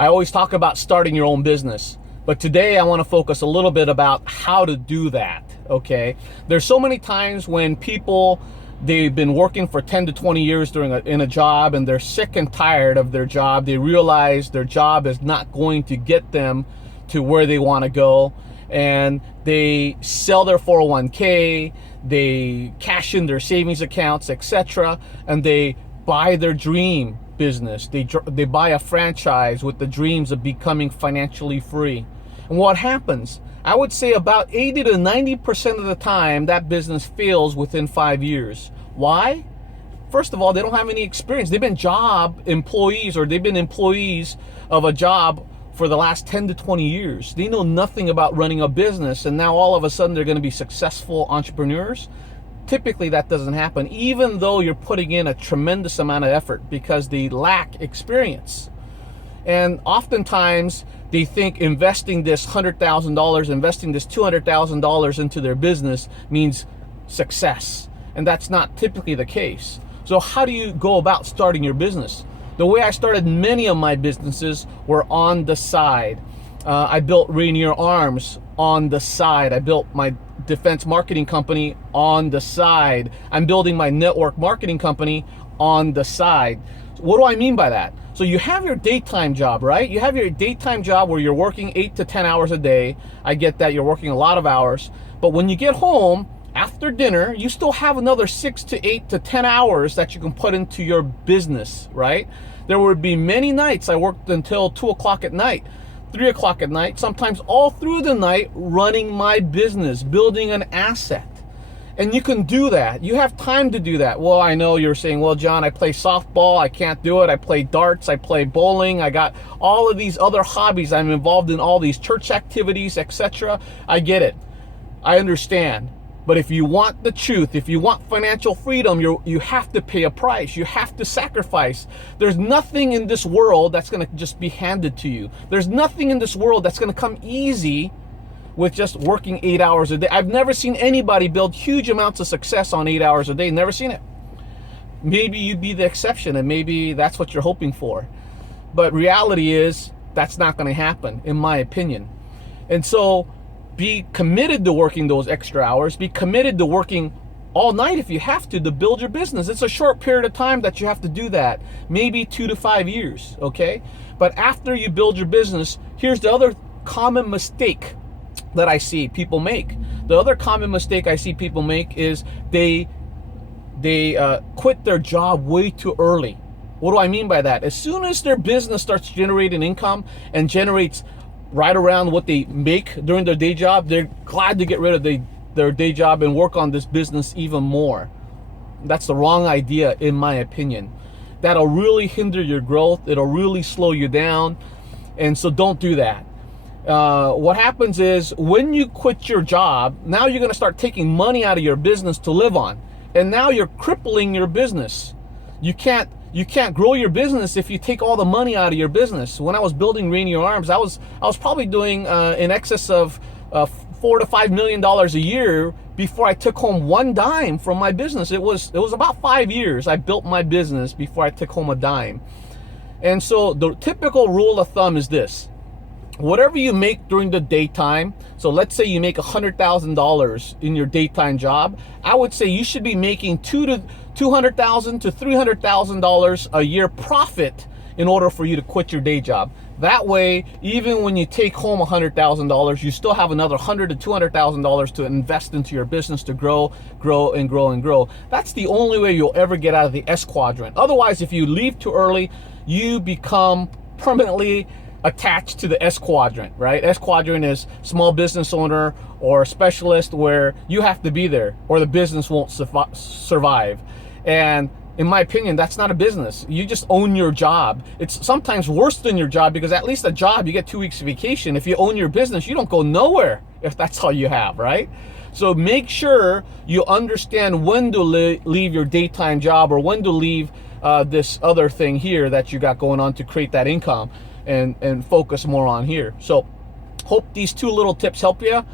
I always talk about starting your own business, but today I want to focus a little bit about how to do that, okay? There's so many times when people, they've been working for 10 to 20 years in a job, and they're sick and tired of their job. They realize their job is not going to get them to where they want to go, and they sell their 401k, they cash in their savings accounts, etc., and they buy their dream business. They buy a franchise with the dreams of becoming financially free. And what happens? I would say about 80 to 90% of the time that business fails within 5 years. Why? First of all, they don't have any experience. They've been job employees, or they've been employees of a job for the last 10 to 20 years. They know nothing about running a business, and now all of a sudden they're going to be successful entrepreneurs. Typically that doesn't happen, even though you're putting in a tremendous amount of effort, because they lack experience. And oftentimes they think investing this $100,000, investing this $200,000 into their business means success. And that's not typically the case. So how do you go about starting your business? The way I started many of my businesses were on the side. I built Rainier Arms on the side. I built my defense marketing company on the side. I'm building my network marketing company on the side. What do I mean by that? So you have your daytime job, right? You have your daytime job where you're working 8 to 10 hours a day. I get that, you're working a lot of hours. But when you get home after dinner, you still have another 6 to 8 to 10 hours that you can put into your business, right? There would be many nights I worked until 2 o'clock at night, 3 o'clock at night, sometimes all through the night, running my business, building an asset. And you can do that. You have time to do that. Well, I know you're saying, well, John, I play softball. I can't do it. I play darts. I play bowling. I got all of these other hobbies. I'm involved in all these church activities, etc. I get it. I understand. But if you want the truth, if you want financial freedom, you have to pay a price. You have to sacrifice. There's nothing in this world that's going to just be handed to you. There's nothing in this world that's going to come easy with just working 8 hours a day. I've never seen anybody build huge amounts of success on 8 hours a day. Never seen it. Maybe you'd be the exception, and maybe that's what you're hoping for. But reality is that's not going to happen, in my opinion. And so be committed to working those extra hours. Be committed to working all night if you have to build your business. It's a short period of time that you have to do that, maybe 2 to 5 years, okay? But after you build your business, here's the other common mistake that I see people make. The other common mistake I see people make is they quit their job way too early. What do I mean by that? As soon as their business starts generating income and generates right around what they make during their day job, they're glad to get rid of their day job and work on this business even more. That's the wrong idea, in my opinion. That'll really hinder your growth. It'll really slow you down. And so don't do that. What happens is when you quit your job, now you're going to start taking money out of your business to live on. And now you're crippling your business. You can't grow your business if you take all the money out of your business. When I was building Rainier Arms, I was probably doing in excess of $4 to $5 million a year before I took home one dime from my business. It was about 5 years I built my business before I took home a dime. And so the typical rule of thumb is this: whatever you make during the daytime, so let's say you make $100,000 in your daytime job, I would say you should be making $200,000 to $300,000 a year profit in order for you to quit your day job. That way, even when you take home $100,000, you still have another $100,000 to $200,000 to invest into your business to grow, and grow. That's the only way you'll ever get out of the S quadrant. Otherwise, if you leave too early, you become permanently attached to the S quadrant, right? S quadrant is small business owner or specialist, where you have to be there or the business won't survive. And in my opinion, that's not a business. You just own your job. It's sometimes worse than your job, because at least a job, you get 2 weeks of vacation. If you own your business, you don't go nowhere if that's all you have, right? So make sure you understand when to leave your daytime job, or when to leave this other thing here that you got going on to create that income, and focus more on here. So hope these 2 little tips help you.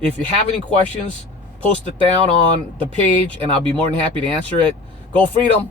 If you have any questions, post it down on the page and I'll be more than happy to answer it. Go freedom.